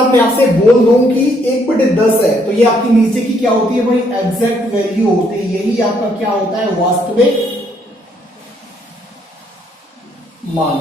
साथ मैं आपसे बोल दूं कि 1/10 है तो ये आपकी नीचे की क्या होती है भाई, एग्जैक्ट वैल्यू होती है। यही आपका क्या होता है, वास्तविक मान।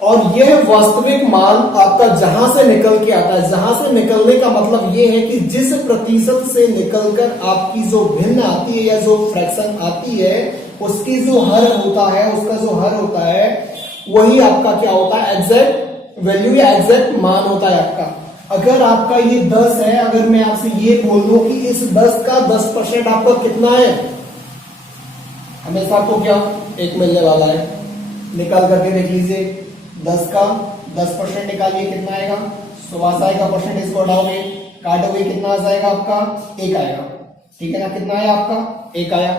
और यह वास्तविक मान आपका जहां से निकल के आता है, जहां से निकलने का मतलब यह है कि जिस प्रतिशत से निकलकर आपकी जो भिन्न आती है या जो फ्रैक्शन आती है उसकी जो हर होता है, उसका जो हर होता है वही आपका क्या होता है, एग्जैक्ट वैल्यू या एग्जैक्ट मान होता है आपका। अगर आपका ये 10 है, अगर मैं आपसे ये बोल दूं कि इस 10 का 10% आपका कितना है, हमेशा आपको क्या 1 मिलने वाला है। निकाल करके देख लीजिए, 10 का 10% निकालिए, कितना आएगा, 100 आएगा। परसेंट इसको हटाओगे, काटोगे, कितना आ जाएगा आपका, 1 आएगा। ठीक है ना, कितना आया आपका, 1 आया।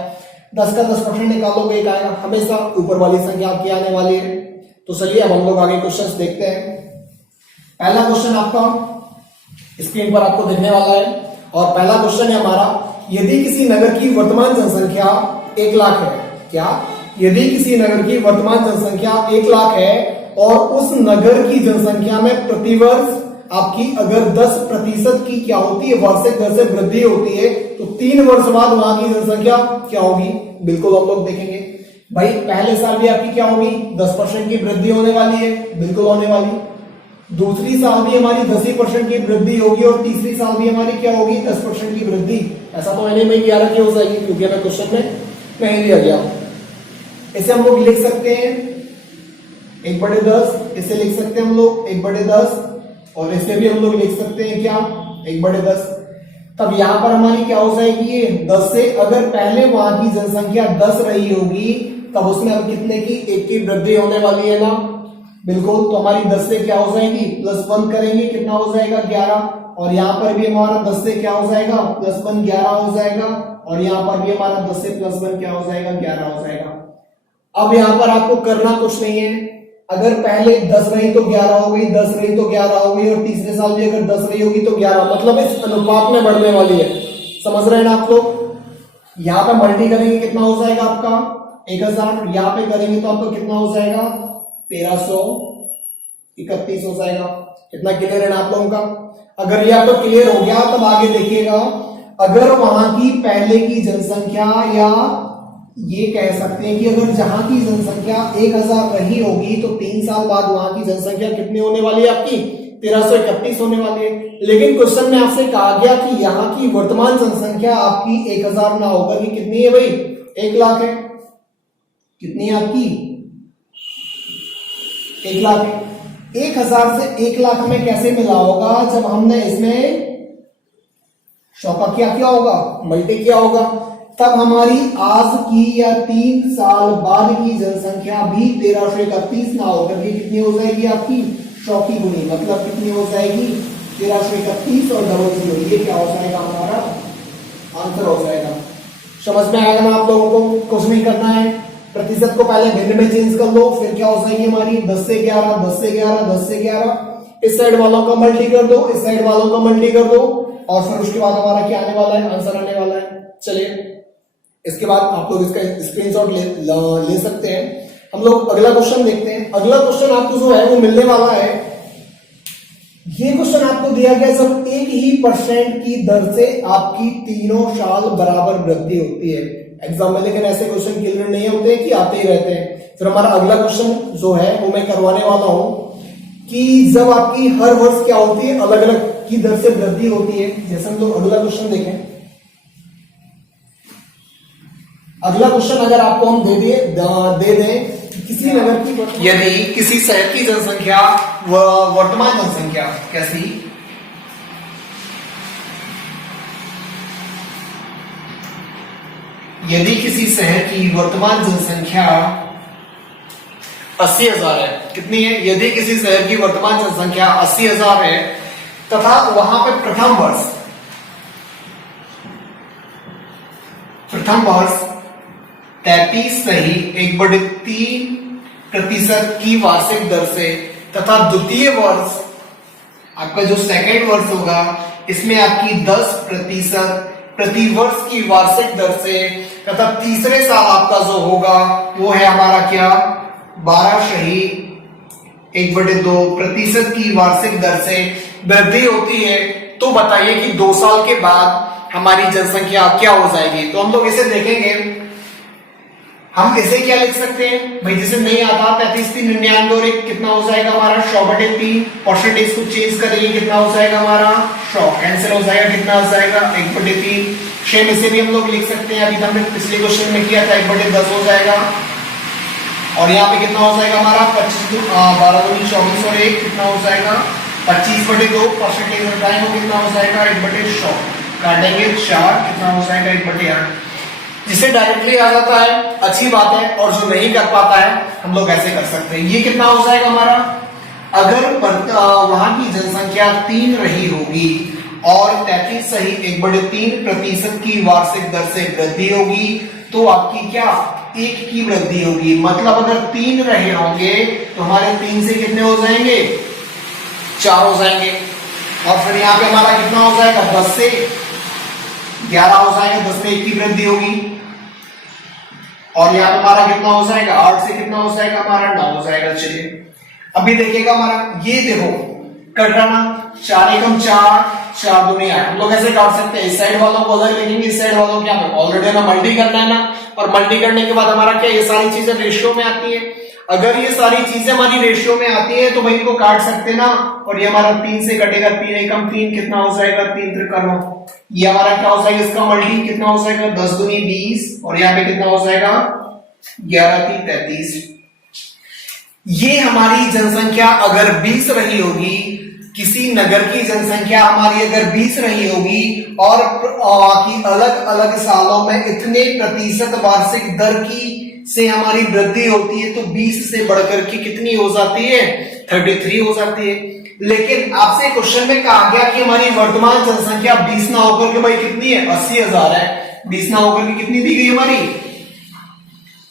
10 का 10% निकालोगे, 1 आएगा। हमेशा ऊपर वाली संख्या आपकी आने वाली है। तो चलिए अब हम लोग आगे क्वेश्चंस देखते हैं। पहला क्वेश्चन आपका स्क्रीन पर आपको दिखने वाला है और पहला क्वेश्चन है हमारा, यदि किसी नगर की वर्तमान जनसंख्या 1 लाख है, क्या, यदि किसी नगर की वर्तमान जनसंख्या 1 लाख है और उस नगर की जनसंख्या में प्रतिवर्ष आपकी अगर 10% की क्या होती है, वार्षिक दर से वृद्धि होती है, तो 3 वर्ष बाद वहां की जनसंख्या क्या होगी, बिल्कुल हम लोग देखेंगे। भाई पहले साल भी आपकी क्या होगी, 10% की वृद्धि होने वाली है, बिल्कुल होने वाली। दूसरी साल भी हमारी 10% की वृद्धि होगी और तीसरी साल भी हमारी क्या होगी, 10% की वृद्धि। ऐसा तो मैंने में 11 की हो जाएगी क्योंकि हमें क्वेश्चन में नहीं दिया गया। इसे हम लोग लिख सकते हैं 1/10, इसे लिख सकते हैं हम लोग 1/10 और इसे भी हम लोग लिख सकते हैं क्या, 1/10। तब यहां पर हमारी क्या हो जाएगी, ये 10 से अगर पहले वहां की जनसंख्या 10 रही होगी तब उसमें अब कितने की, 1 की वृद्धि होने वाली है ना, बिल्कुल। तो हमारी 10 से क्या हो जाएगी, +1 करेंगे, कितना हो जाएगा, 11। और यहां पर भी हमारा 10 से क्या हो जाएगा, +1 11 हो जाएगा। और यहां पर भी हमारा 10 से +1 क्या हो जाएगा, 11 हो जाएगा। अब यहां पर आपको करना कुछ नहीं है, अगर पहले 10 रही तो 11 हो गई, 10 रही तो 11 हो गई और तीसरे साल भी अगर 10 रही होगी तो 11, मतलब इस अनुपात में बढ़ने वाली है। समझ रहे हैं ना आप लोग। यहां पे मल्टी करेंगे, कितना हो जाएगा आपका 1000, यहां पे करेंगे तो आपका कितना हो जाएगा, 1331 हो जाएगा। इतना क्लियर है ना आप लोगों का। अगर ये आपको क्लियर हो गया तब आगे देखिएगा, अगर वहां की पहले की जनसंख्या, या ये कह सकते हैं कि अगर जहां की जनसंख्या 1000 रही होगी तो 3 साल बाद वहां की जनसंख्या कितनी होने वाली है आपकी, 1331 होने वाली है। लेकिन क्वेश्चन में आपसे कहा गया कि यहाँ की वर्तमान जनसंख्या आपकी 1000 ना होकर कि कितनी है भाई, 1 लाख है। कितनी है आपकी, 1 लाख है। 1000 से 1 लाख हमें कैसे मिला होगा, जब हमने इसमें 100 का क्या होगा, मल्टी किया होगा। तब हमारी आज की या 3 साल बाद की जनसंख्या भी 1331 ना होकर के कितनी हो जाएगी आपकी, 100 की गुनी, मतलब कितनी हो जाएगी, 1331 और 00, ये क्या हो जाएगा, हमारा आंसर हो जाएगा। समझ में आएगा ना आप लोगों को। कुछ नहीं करना है, प्रतिशत को पहले भिन्न में चेंज कर लो, फिर क्या हो जाएगी हमारी 10 से 11, 10 से 11, 10 से 11। इस साइड वालों का मल्टी कर दो, इस साइड वालों का मल्टी कर दो और फिर उसके बाद हमारा क्या आने वाला है, आंसर आने वाला है। चलिए इसके बाद आप लोग इसका स्क्रीनशॉट ले सकते हैं। हम लोग अगला क्वेश्चन देखते हैं। अगला क्वेश्चन आपको जो है वो मिलने वाला है, ये क्वेश्चन आपको दिया गया जब 1% की दर से आपकी तीनों साल बराबर वृद्धि होती है। एग्जाम में लेकिन ऐसे क्वेश्चन क्लियर नहीं होते कि आते ही रहते हैं। फिर हमारा अगला क्वेश्चन जो है वो मैं करवाने वाला हूं कि जब आपकी हर वर्ष क्या होती है, अलग अलग की दर से वृद्धि होती है। जैसे हम लोग अगला क्वेश्चन देखें, अगला क्वेश्चन अगर आपको हम दे दें किसी नगर की, यदि किसी शहर की जनसंख्या, वर्तमान जनसंख्या कैसी, यदि किसी शहर की वर्तमान जनसंख्या 80,000 है, कितनी है, यदि किसी शहर की वर्तमान जनसंख्या 80,000 है तथा वहां पर प्रथम वर्ष 33.3% की वार्षिक दर से तथा द्वितीय वर्ष आपका जो सेकेंड वर्ष होगा इसमें आपकी 10% प्रति वर्ष की वार्षिक दर से तथा तीसरे साल आपका जो होगा वो है हमारा क्या, 12.1/2% की वार्षिक दर से वृद्धि होती है तो बताइए कि 2 साल के बाद हमारी जनसंख्या क्या हो जाएगी। तो हम लोग इसे देखेंगे, हम इसे क्या लिख सकते हैं भाई, जिसे नहीं आता 33 3 99 और 1 कितना हो जाएगा हमारा 100/3। परसेंटेज को चेंज करेंगे कितना हो जाएगा हमारा 100, कैंसिल हो जाएगा कितना हो जाएगा 1/3। सेम इसे भी हम लोग लिख सकते हैं, अभी तो हमने पिछले क्वेश्चन में किया था 1/10 हो जाएगा। और यहाँ पे कितना हो जाएगा हमारा 25 12 दूनी 24 और 1 कितना हो जाएगा 25/2। परसेंटेज घटाएंगे कितना हो जाएगा 1/100, काटेंगे 4 कितना हो जाएगा 1/8। जिसे डायरेक्टली आ जाता है अच्छी बात है, और जो नहीं कर पाता है हम लोग ऐसे कर सकते हैं। ये कितना हो जाएगा हमारा, अगर वहां की जनसंख्या 3 रही होगी और 33 सही 1/3% की वार्षिक दर से वृद्धि होगी तो आपकी क्या 1 की वृद्धि होगी। मतलब अगर 3 रहे होंगे तो हमारे 3 से कितने हो जाएंगे 4 हो जाएंगे। और फिर यहाँ पे हमारा कितना हो जाएगा 10 से 11 हो जाएगा, 10 में 1 की वृद्धि होगी। और यहाँ पे हमारा कितना हो जाएगा 8 से कितना हो जाएगा हमारा 9 हो जाएगा। चलिए अभी देखिएगा हमारा ये देखो कट रहा ना, 4 एकम 4 4 दूनी 8। हम लोग ऐसे काट सकते हैं, इस साइड वालों को अलग लिखेंगे, इस साइड वालों को क्या ऑलरेडी ना मल्टी करना है ना, और मल्टी करने के बाद हमारा क्या ये सारी चीजें रेशियो में आती है। अगर ये सारी चीजें हमारी रेशियो में आती है तो भाई इनको काट सकते ना, और ये हमारा 3 से कटेगा 3 एकम 3 कितना हो जाएगा 3 त्रिका 9। ये हमारा क्या हो जाएगा इसका मल्टी कितना हो जाएगा 10 दूनी 20, और यहाँ पे कितना हो जाएगा 11 3 33। ये हमारी जनसंख्या अगर 20 रही होगी, किसी नगर की जनसंख्या हमारी अगर 20 रही होगी और की अलग अलग सालों में इतने प्रतिशत वार्षिक दर की से हमारी वृद्धि होती है तो 20 से बढ़कर के कितनी हो जाती है 33 हो जाती है। लेकिन आपसे क्वेश्चन में कहा गया कि हमारी वर्तमान जनसंख्या 20 ना होकर के भाई कितनी है 80,000 है। 20 ना होकर के कितनी दी गई हमारी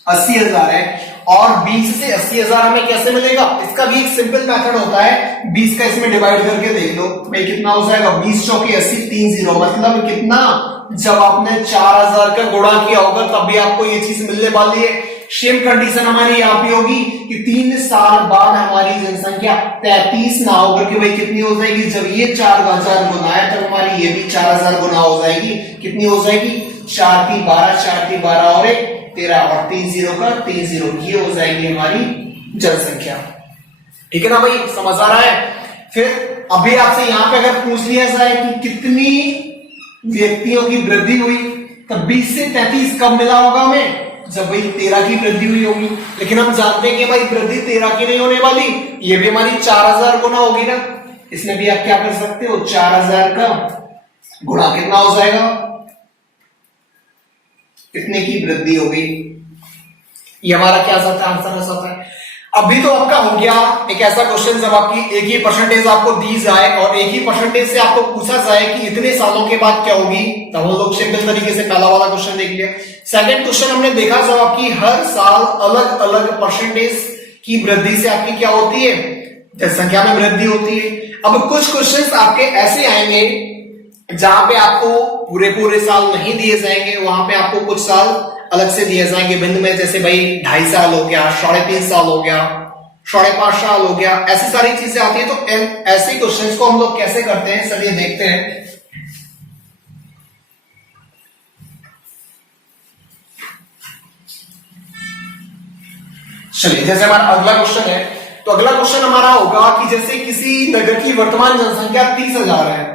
80,000 है, और 20 से 80,000 हमें कैसे मिलेगा, इसका भी एक सिंपल मेथड होता है। 20 का इसमें डिवाइड करके देख लो भाई कितना हो जाएगा 20 चौकी 80 3 0, मतलब कितना, जब आपने 4000 का गुणा किया होगा तभी आपको ये चीज मिलने वाली है। सेम कंडीशन हमारी यहाँ पे होगी कि 3 साल बाद हमारी जनसंख्या 33 ना होकर के भाई कितनी हो जाएगी, जब ये 4000 गुना है तब हमारी ये भी 4000 गुना हो जाएगी। कितनी हो जाएगी 4 की 12 4 की 12 और 1 13, और 3 0 का 3 0, ये हो जाएगी हमारी जनसंख्या। ठीक है ना भाई, समझ आ रहा है। फिर अभी आपसे यहाँ पे अगर पूछ लिया जाए कि कितनी व्यक्तियों की वृद्धि हुई, तब 20 से 33 कब मिला होगा हमें, जब भाई 13 की वृद्धि हुई होगी। लेकिन हम जानते हैं कि भाई वृद्धि 13 की नहीं होने वाली, ये भी हमारी 4000 गुना होगी ना। इसमें भी आप क्या कर सकते हो 4000 का गुणा कितना हो जाएगा, कितने की वृद्धि होगी, ये हमारा क्या आता है आंसर आता है। अभी तो आपका हो गया एक ऐसा क्वेश्चन जब आपकी एक ही परसेंटेज आपको दी जाए और एक ही परसेंटेज से आपको पूछा जाए कि इतने सालों के बाद क्या होगी, तब हम लोग सिंपल तरीके से पहला वाला क्वेश्चन देख लिया। सेकंड क्वेश्चन हमने देखा जब आपकी हर साल अलग अलग परसेंटेज की वृद्धि से आपकी क्या होती है जनसंख्या में वृद्धि होती है। अब कुछ क्वेश्चंस आपके ऐसे आएंगे जहां पे आपको पूरे साल नहीं दिए जाएंगे, वहां पे आपको कुछ साल अलग से दिए जाएंगे भिन्न में, जैसे भाई 2.5 साल हो गया, 3.5 साल हो गया, 5.5 साल हो गया, ऐसी सारी चीजें आती है। तो ऐसे क्वेश्चंस को हम लोग कैसे करते हैं चलिए देखते हैं। चलिए जैसे हमारा अगला क्वेश्चन है, तो अगला क्वेश्चन हमारा होगा कि जैसे किसी नगर की वर्तमान जनसंख्या 30,000 है,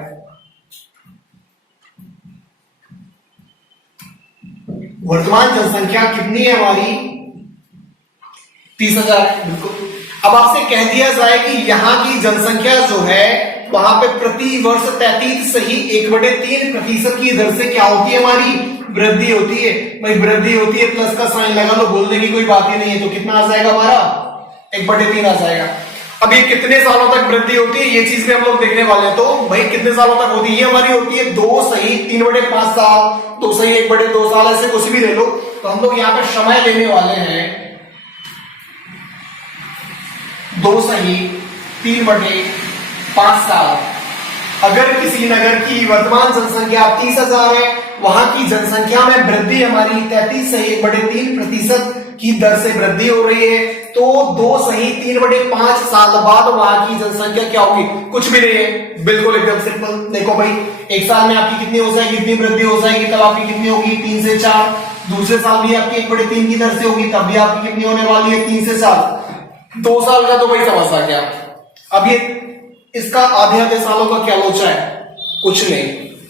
वर्तमान जनसंख्या कितनी है हमारी 30,000 है। बिल्कुल, अब आपसे कह दिया जाए कि यहां की जनसंख्या जो है वहां पे प्रति वर्ष 33 सही 1/3% की दर से क्या होती है हमारी वृद्धि होती है। भाई वृद्धि होती है प्लस का साइन लगा लो, बोलने की कोई बात ही नहीं है। तो कितना आ जाएगा हमारा 1/3 आ जाएगा। अब ये कितने सालों तक वृद्धि होती है ये चीज भी हम लोग देखने वाले हैं। तो भाई कितने सालों तक होती है, ये हमारी होती है 2 सही 3/5 साल, 2 सही 1/2 साल, ऐसे कुछ भी ले लो। तो हम लोग यहाँ पे समय लेने वाले हैं 2 सही 3/5 साल। अगर किसी नगर की वर्तमान जनसंख्या 30,000 है, वहां की जनसंख्या में वृद्धि हमारी 33 सही 1/3% की दर से वृद्धि हो रही है, तो 2 सही 3/5 साल बाद वहां की जनसंख्या क्या होगी? कुछ भी नहीं है, बिल्कुल एकदम सिंपल। देखो भाई, एक साल में आपकी कितनी हो जाएगी, कितनी वृद्धि हो जाएगी, तब आपकी कितनी होगी? 3 से 4। दूसरे साल भी आपकी 1/3 की दर से होगी, तब भी आपकी कितनी होने वाली है? 3 से 4। 2 साल का तो भाई समझ आ गया। अब ये इसका आधे सालों का क्या लोचा है? कुछ नहीं।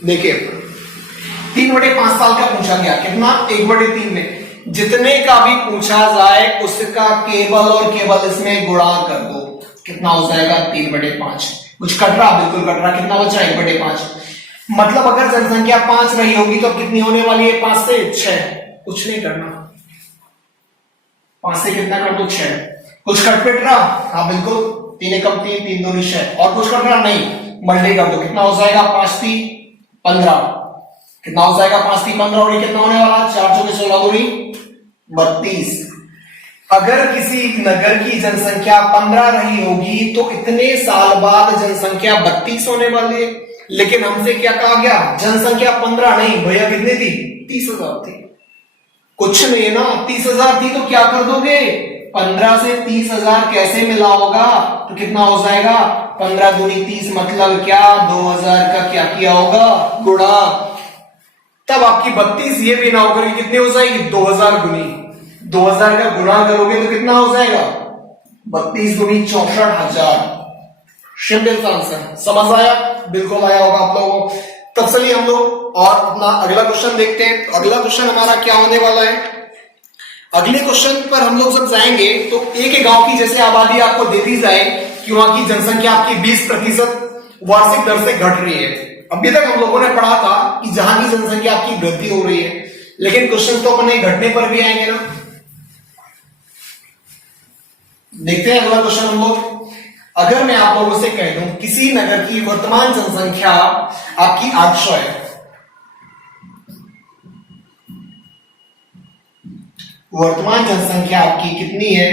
देखिए 3/5 साल का पूछा गया, कितना? 1/3 में जितने का भी पूछा जाए उसका केवल और केवल इसमें गुणा कर दो, कितना हो जाएगा? 3/5। कुछ कट रहा? बिल्कुल कट रहा। कितना बचा? 1/5। मतलब अगर जनसंख्या 5 रही होगी तो कितनी होने वाली है? 5 से 6। कुछ नहीं करना, 5 से कितना कर दो? 6। कुछ कट पिट रहा? हाँ बिल्कुल, 3 एकम 3, 3 दूनी 6। और कुछ कट रहा? नहीं, मल्टी कर दो। कितना हो जाएगा? 5 3 15। कितना हो जाएगा? 5 3 15। और ये कितना होने वाला? 4 चौके 16 दूनी 32। अगर किसी नगर की जनसंख्या 15 रही होगी तो इतने साल बाद जनसंख्या 32 होने वाली है। लेकिन हमसे क्या कहा गया? जनसंख्या 15 नहीं भैया, कितनी थी? 30,000 थी। कुछ नहीं है ना, 30,000 थी तो क्या कर दोगे? 15 से 30,000 कैसे मिला होगा? तो कितना हो जाएगा? 15 दूनी 30, मतलब क्या? 2000 का क्या किया होगा? गुणा। तब आपकी 32 ये भी ना होकर कितनी हो जाएगी? 2000 गुनी 2000 का गुणा करोगे तो कितना हो जाएगा? 32 दूनी 64,000। Simple answer. समझ आया? बिल्कुल आया होगा आप लोगों को। तब चलिए हम लोग और अपना अगला क्वेश्चन देखते हैं। तो अगला क्वेश्चन हमारा क्या होने वाला है? अगले क्वेश्चन पर हम लोग जब जाएंगे तो एक गांव की जैसे आबादी आपको दे दी जाए कि वहां की जनसंख्या आपकी 20% वार्षिक दर से घट रही है। अभी तक हम लोगों ने पढ़ा था कि जहां की जनसंख्या आपकी वृद्धि हो रही है, लेकिन क्वेश्चन तो अपने घटने पर भी आएंगे ना। देखते हैं अगला क्वेश्चन हम लोग। अगर मैं आप लोगों से कह दूं किसी नगर की वर्तमान जनसंख्या आपकी 800 है, वर्तमान जनसंख्या आपकी कितनी है?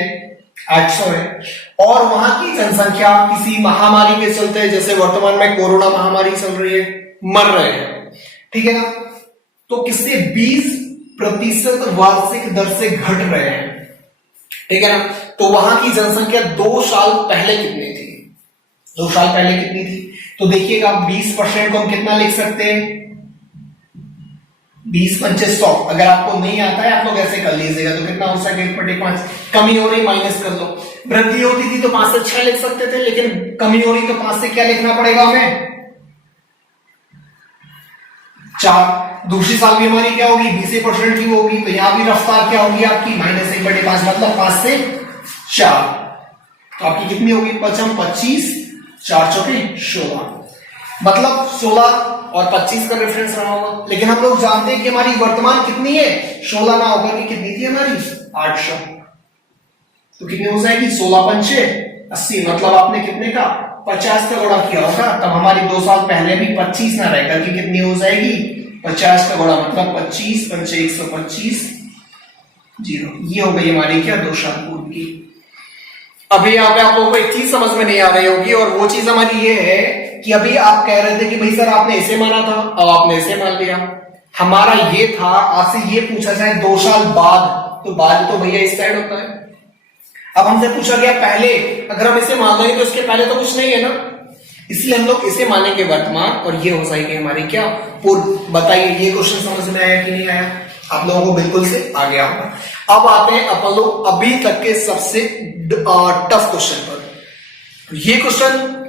800 है, और वहां की जनसंख्या किसी महामारी के चलते, जैसे वर्तमान में कोरोना महामारी चल रही है, मर रहे हैं, ठीक है ना, तो किससे 20% वार्षिक दर से घट रहे हैं, ठीक है ना। तो वहां की जनसंख्या 2 साल पहले कितनी थी? 2 साल पहले कितनी थी? तो देखिएगा 20% को हम कितना लिख सकते हैं? 20 पंचे 100। अगर आपको नहीं आता है आप लोग ऐसे कर लीजिएगा, तो कितना हो सके? 1/5। कमी हो रही, माइनस कर लो। वृद्धि होती थी तो 5 से 6 लिख सकते थे, लेकिन कमी हो रही तो 5 से क्या लिखना पड़ेगा हमें? 4। दूसरी साल की हमारी क्या होगी? 20% की होगी, तो यहां भी रफ्तार क्या होगी आपकी? -1/5, मतलब 5 से 4। तो आपकी कितनी होगी? 5 25, 4 चौके 16, मतलब 16 और 25 का रेफरेंस रहा होगा। लेकिन हम लोग जानते हैं कि हमारी वर्तमान कितनी है? 16 ना होकर के कितनी थी हमारी? 800। तो कितनी हो जाएगी? 16 पंचे 80, मतलब आपने कितने का? 50 का गुणा किया होगा। तब हमारी 2 साल पहले भी 25 ना रह करके कितनी हो जाएगी? 50 का गुणा, मतलब 25 पंचे 125, 0। ये हो गई हमारी क्या? 2 साल पूर्व की। अभी यहाँ पे आप लोगों को एक चीज समझ में नहीं आ रही होगी, और वो चीज हमारी ये है कि अभी आप कह रहे थे कि भाई सर आपने ऐसे माना था, अब आपने ऐसे मान लिया। हमारा ये था, आपसे ये पूछा जाए 2 साल बाद, तो बाद तो भैया इस साइड होता है। अब हमसे पूछा गया पहले, अगर हम इसे मान लेंगे तो इसके पहले तो कुछ नहीं है ना, इसलिए हम लोग इसे मानेंगे वर्तमान, और ये हो जाएगी हमारी क्या? पूर्व। बताइए ये क्वेश्चन समझ में आया कि नहीं आया? आप लोगों को बिल्कुल से आ गया होगा। अब आते हैं अपन लोग अभी तक के सबसे टफ क्वेश्चन पर। ये क्वेश्चन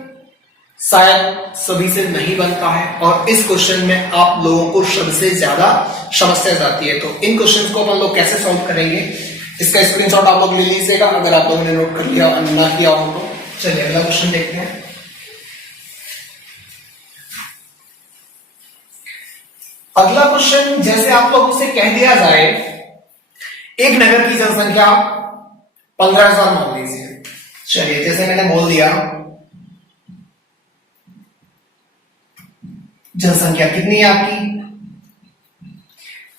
शायद सभी से नहीं बनता है, और इस क्वेश्चन में आप लोगों को सबसे ज्यादा समस्या जाती है। तो इन क्वेश्चन को अपन लोग कैसे सॉल्व करेंगे, इसका स्क्रीनशॉट आप लोग ले लीजिएगा, अगर आप लोगों ने नोट कर लिया ना किया हो तो। चलिए अगला क्वेश्चन देखते हैं। अगला क्वेश्चन, जैसे आप लोगों से कह दिया जाए एक नगर की जनसंख्या 15,000 मान लीजिए। चलिए जैसे मैंने बोल दिया जनसंख्या कितनी है आपकी?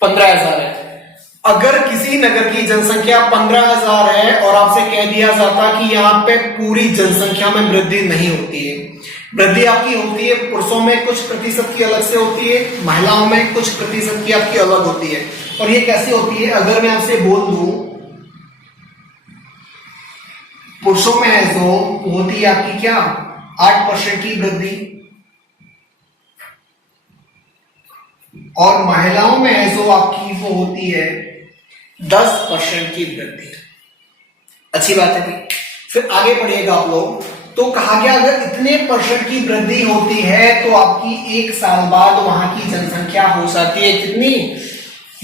15,000 है। अगर किसी नगर की जनसंख्या 15,000 है और आपसे कह दिया जाता कि यहां पे पूरी जनसंख्या में वृद्धि नहीं होती है, वृद्धि आपकी होती है पुरुषों में कुछ प्रतिशत की अलग से होती है, महिलाओं में कुछ प्रतिशत की आपकी अलग होती है। और ये कैसे होती है? अगर मैं आपसे बोल दूं पुरुषों में है जो होती है आपकी क्या 8% की वृद्धि, और महिलाओं में है जो आपकी वो होती है 10% की वृद्धि। अच्छी बात है भाई। फिर आगे बढ़िएगा आप लोग, तो कहा गया अगर इतने % की वृद्धि होती है तो आपकी 1 साल बाद वहां की जनसंख्या हो जाती है कितनी,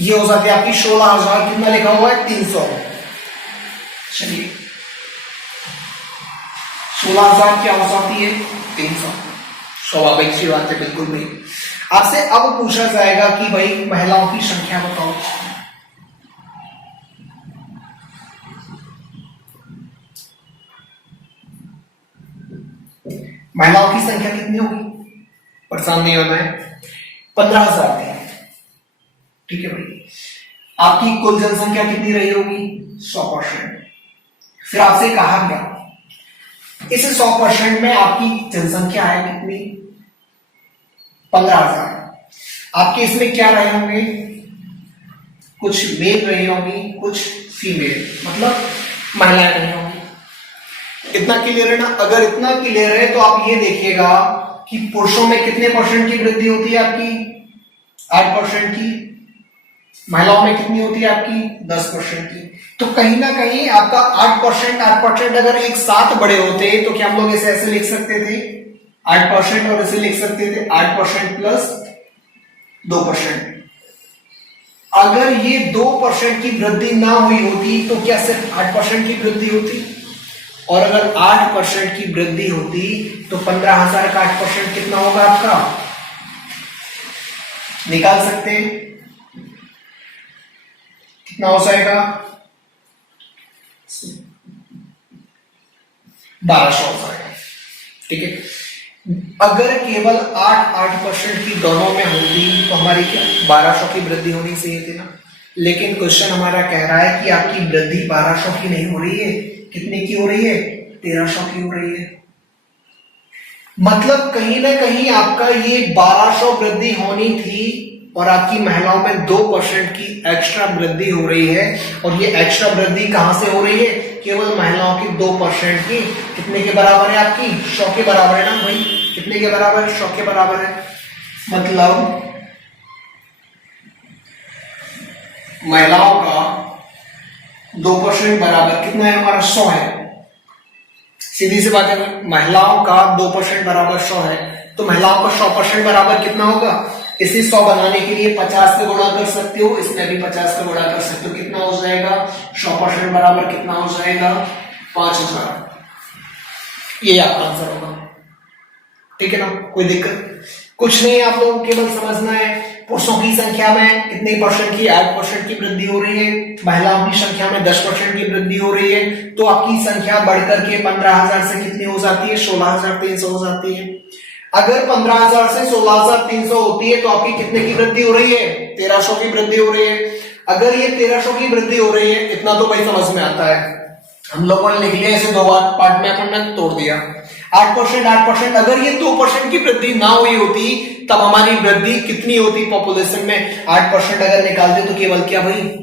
ये हो जाती है आपकी 16,000, कितना लिखा हुआ है 300। चलिए 16,000 क्या हो जाती है 300। स्वाभाविक सी बात है, बिल्कुल भाई। आपसे अब पूछा जाएगा कि भाई महिलाओं की संख्या बताओ। महिलाओं की संख्या कितनी होगी, परेशान नहीं होना है, 15,000 है। ठीक है भाई। आपकी कुल जनसंख्या कितनी रही होगी 100%। फिर आपसे कहा गया इस 100% में आपकी जनसंख्या है कितनी 15,000। आपके इसमें क्या रहे होंगे, कुछ मेल रहे होंगे, कुछ फीमेल, मतलब महिलाएं रही होंगी। इतना क्लियर है ना। अगर इतना क्लियर है तो आप ये देखिएगा कि पुरुषों में कितने % की वृद्धि होती है आपकी 8% की, महिलाओं में कितनी होती है आपकी 10% की। तो कहीं ना कहीं आपका 8% अगर एक साथ बड़े होते तो क्या हम लोग इसे ऐसे लिख सकते थे 8%, और इसे लिख सकते थे 8% प्लस 2%। अगर ये 2% की वृद्धि ना हुई होती तो क्या सिर्फ 8% की वृद्धि होती, और अगर 8% की वृद्धि होती तो 15,000 का 8% कितना होगा आपका, निकाल सकते हैं कितना हो जाएगा 1200 हो जाएगा। ठीक है। अगर केवल 8% की दोनों में होती तो हमारी क्या 1200 की वृद्धि होनी चाहिए थी ना। लेकिन क्वेश्चन हमारा कह रहा है कि आपकी वृद्धि 1200 की नहीं हो रही है, कितने की हो रही है 1300 की हो रही है। मतलब कहीं ना कहीं आपका ये 1200 वृद्धि होनी थी और आपकी महिलाओं में 2% की एक्स्ट्रा वृद्धि हो रही है। और ये एक्स्ट्रा वृद्धि कहां से हो रही है, केवल महिलाओं की 2% की, कितने के बराबर है आपकी 100 के बराबर है ना भाई, कितने के बराबर 100 के बराबर है। मतलब महिलाओं का 2% बराबर कितना है हमारा 100 है। सीधी सी बात है, महिलाओं का 2% बराबर 100 है, तो महिलाओं का 100% बराबर कितना होगा। इसे 100 बनाने के लिए 50 से गुणा कर सकते हो, इसमें भी 50 से गुणा कर सकते हो, कितना हो जाएगा 100% बराबर कितना हो जाएगा 5000। ये आपका आंसर होगा। ठीक है ना, कोई दिक्कत कुछ नहीं है। आप लोगों को केवल समझना है पुरुषों की संख्या में कितने % की 8% की वृद्धि हो रही है, महिलाओं की संख्या में 10% की वृद्धि हो रही है, तो आपकी संख्या बढ़कर के 15,000 से कितनी हो जाती है 16,300 हो जाती है। अगर 15,000 से 16,300 होती है तो आपकी कितने की वृद्धि हो रही है 1300 की वृद्धि हो रही है। अगर ये 1300 की वृद्धि हो रही है, इतना तो भाई समझ में आता है, हम लोगों ने लिख लिया, इसे 2 पार्ट में अपन ने तोड़ दिया। 8%, अगर ये 2% की वृद्धि ना हुई होती तब हमारी वृद्धि कितनी होती पॉपुलेशन में, 8% अगर निकालते तो केवल क्या भाई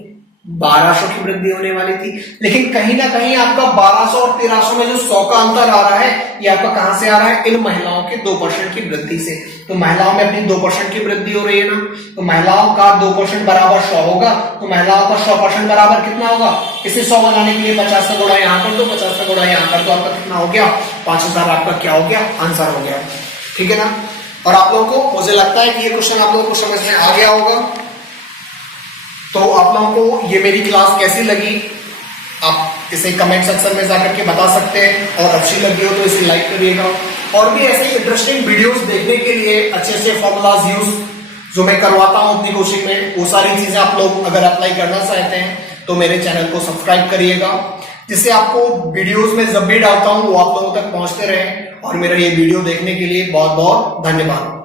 1200 की वृद्धि होने वाली थी। लेकिन कहीं ना कहीं आपका 1200 और 1300 में जो 100 का अंतर आ रहा है, ये आपका कहां से आ रहा है, इन महिलाओं के 2% की वृद्धि से। तो महिलाओं में अपनी 2% की वृद्धि हो रही है ना, तो महिलाओं का 2% बराबर 100 होगा, तो महिलाओं का 100% बराबर कितना होगा। इसे 100 बनाने के लिए 50 का गुणा यहां कर दो, 50 का गुणा यहां कर दो, आपका कितना हो गया 5000, आपका क्या हो गया आंसर हो गया। ठीक है ना। और आप लोगों को, मुझे लगता है कि ये क्वेश्चन आप लोगों को समझ में आ गया होगा। तो आप लोगों को ये मेरी क्लास कैसी लगी, आप इसे कमेंट सेक्शन में जाकर के बता सकते हैं, और अच्छी लगी हो तो इसे लाइक करिएगा। और भी ऐसे इंटरेस्टिंग वीडियोस देखने के लिए, अच्छे अच्छे फॉर्मूलाज यूज जो मैं करवाता हूं अपनी कोचिंग में, वो सारी चीजें आप लोग अगर अप्लाई करना चाहते हैं तो मेरे चैनल को सब्सक्राइब करिएगा, जिससे आपको वीडियोस में जब भी डालता हूं वो आप लोगों तक पहुंचते रहे। और मेरा ये वीडियो देखने के लिए बहुत बहुत धन्यवाद।